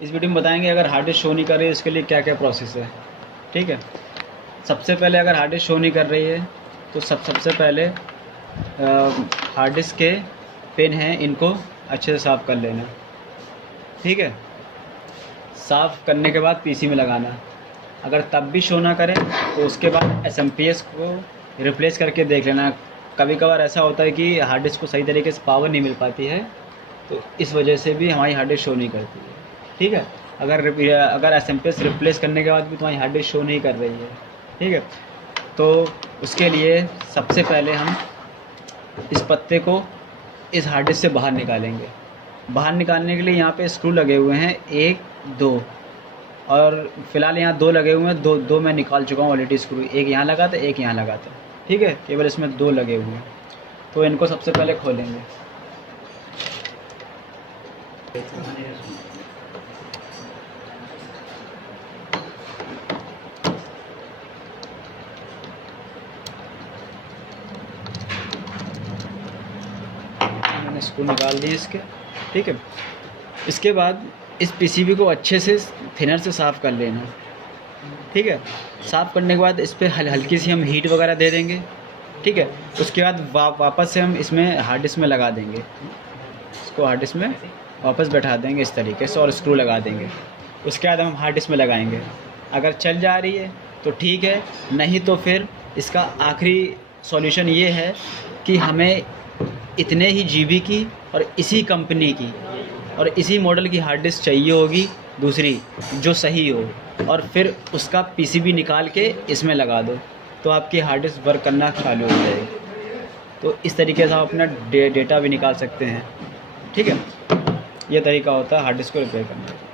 इस वीडियो में बताएंगे अगर हार्ड डिस्क शो नहीं कर रही है इसके लिए क्या क्या प्रोसेस है। ठीक है, सबसे पहले अगर हार्ड डिस्क शो नहीं कर रही है तो सबसे पहले हार्ड डिस्क के पिन हैं, इनको अच्छे से साफ़ कर लेना। ठीक है, साफ़ करने के बाद पीसी में लगाना। अगर तब भी शो ना करें तो उसके बाद एसएमपीएस को रिप्लेस करके देख लेना। कभी कभार ऐसा होता है कि हार्ड डिस्क को सही तरीके से पावर नहीं मिल पाती है, तो इस वजह से भी हमारी हार्ड डिस्क शो नहीं करती है। ठीक है, अगर एसएमपीएस रिप्लेस करने के बाद भी तुम्हारी हार्ड डिस्क शो नहीं कर रही है, ठीक है, तो उसके लिए सबसे पहले हम इस पत्ते को इस हार्ड डिस्क से बाहर निकालेंगे। बाहर निकालने के लिए यहाँ पे स्क्रू लगे हुए हैं 1 2, और फिलहाल यहाँ 2 लगे हुए हैं। दो मैं निकाल चुका हूँ ऑलरेडी स्क्रू। एक यहाँ लगा था, एक यहाँ लगा था। ठीक है, केवल इसमें 2 लगे हुए हैं, तो इनको सबसे पहले खोलेंगे। मैंने स्क्रू निकाल दिए इसके। ठीक है, इसके बाद इस पीसीबी को अच्छे से थिनर से साफ़ कर लेना। ठीक है, साफ़ करने के बाद इस पर हल्की सी हम हीट वगैरह दे देंगे। ठीक है, उसके बाद वापस से हम इसमें हार्ड डिस्क में लगा देंगे। इसको हार्ड डिस्क में वापस बैठा देंगे इस तरीके से और स्क्रू लगा देंगे। उसके बाद हम हार्ड डिस्क में लगाएंगे। अगर चल जा रही है तो ठीक है, नहीं तो फिर इसका आखिरी सॉल्यूशन ये है कि हमें इतने ही जीबी की और इसी कंपनी की और इसी मॉडल की हार्ड डिस्क चाहिए होगी, दूसरी जो सही हो, और फिर उसका पीसीबी निकाल के इसमें लगा दो तो आपकी हार्ड डिस्क वर्क करना चालू हो जाएगी। तो इस तरीके से आप अपना डेटा भी निकाल सकते हैं। ठीक है, ये तरीका होता है हार्ड डिस्क को रिपेयर करने का।